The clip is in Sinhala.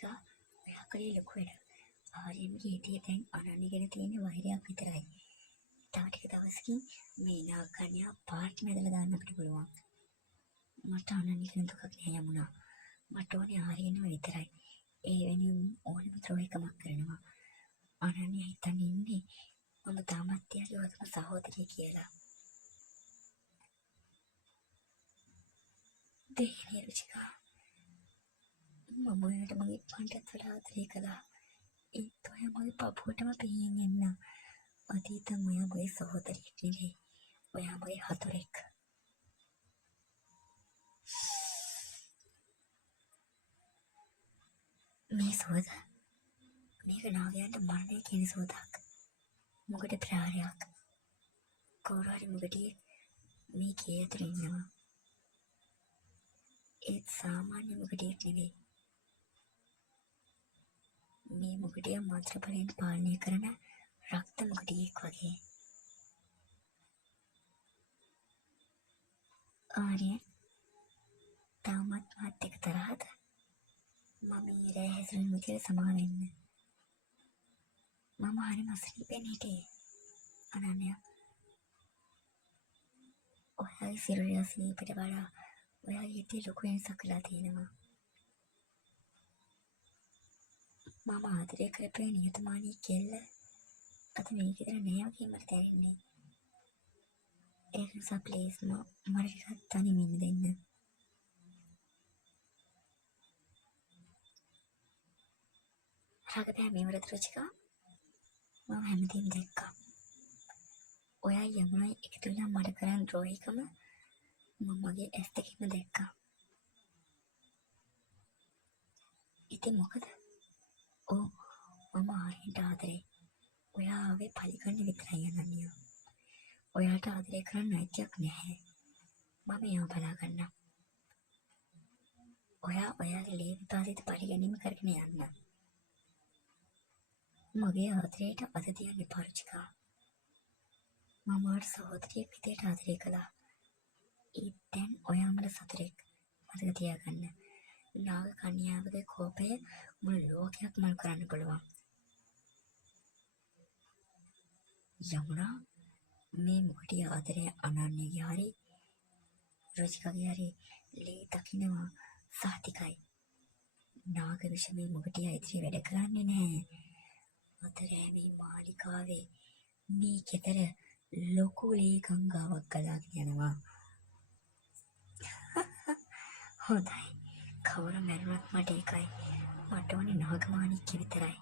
රුචිකා ඔයා කලේ ලොකු වැඩ. ආර්යන්ගේ හිතේ දැන් අනන්‍ය ගැන තියෙන වෛරයක් විතරයි. තව ටික දවසකින් මේ නාගකන්‍යා පාර්ට් මැදලා දාන්න අපිට පුළුවන්. මට අනන්‍ය ගැන දුකක් නෑ යමුනා. මට ඕනේ ආර්යන්ව විතරයි. ඒ වෙනුවෙන් ඕනම ද්‍රෝහිකමක් කරනවා. අනන්‍ය හිතන් ඉන්නේ මම තාමත් එයාගේ හොඳම සහෝදරිය කියලා. දෙහිනේ රුචිකා. මම ඔයාලට මගේ පන්ටත් වඩා ආදරය කළා. ඒත් ඔයා මගේ පපුවටම පිහින් එන්න. අතීතම් ඔයා මගේ සහෝදරියෙක් නෙවෙයි. ඔයා මගේ හතුරෙක්. මේ සෝද මේක නාගයන්ට මරණය කියන සෝදක්. මොකද ප්‍රාරයක්. කවුරු හරි මොකටියෙක් මේ ගේ ඇතුළේ ඉන්නවා. ඒත් සාමාන්‍ය මොකටියෙක් නෙවෙයි. මේ මොකටිය මන්ත්‍ර බලයෙන් පාලනය කරන රක්ත මොකටියෙක් වගේ. ආර්යන් තාමත් මාත් එක්ක තරහද? මම ඊරෑ හැසිරෙන විදියට සමාව වෙන්න. මම හරි අසනීපෙන් හිටියේ. අනන්‍ය ඔයාගේ සිරුරේ අසනීපෙට වඩා ඔයාගේ හිතේ ලොකු වෙනසක් වෙලා තියෙනවා. මම ආදරය කරපු නියතමානී කෙල්ල අද මේ විතර නෑ වගේ මට දැනෙන්නේ. ඒක නිසා ප්ලීස් මට ටිකක් තනියම ඉන්න දෙන්න. රාගපෑ මේ වරද රුචිකා මම හැමදේම දැක්කා. ඔයා යමුණයි එකතු වෙලා මට කරන් ද්‍රෝහිකම මම මගේ ඇස් දෙකින්ම දැක්කා. ඉතින් මොකද? ඔව් මම ආර්යන්ට ආදරේ. ඔයා ආවේ පරිගන්න විතරයි අනන්‍ය. ඔයාට ආදරය කරන්න අයිතියක් නැහැ. මම ඒව බලා ගන්නම්. ඔයා ඔයාගේ ලේ විපාසිත පරිගැනීම කරගෙන යන්න. මගේ ආදරයට අත තියන්න එපා රුචිකා. මම ඔයාට සහෝදරියෙක් විදියට ආදරය කළා. ඒත් දැන් ඔයා මට සතුරෙක්. මතක තියාගන්න. නාග කන්‍යාවගේ කෝපය මුළු ලෝකයක් මල් කරන්න පුළුවන්. යමුනා මේ මොකටිය ආදරය අනන්‍යගේ හරි රුචිකගේ හරි ලේ දකින්නවා සහතිකයි. නාග විෂමේ මොකටිය ඉදිරිය වැඩ කරන්නේ නැහැ. අතරෑමේ මාලිකාවේ මේ ගෙදර ලොකු ලේ ගංගාවක් ගලාගෙන යනවා. හොඳයි. කවුරු මැරුණත් මට ඒකයි. මට ඕනේ නාගමාණික්‍ය විතරයි.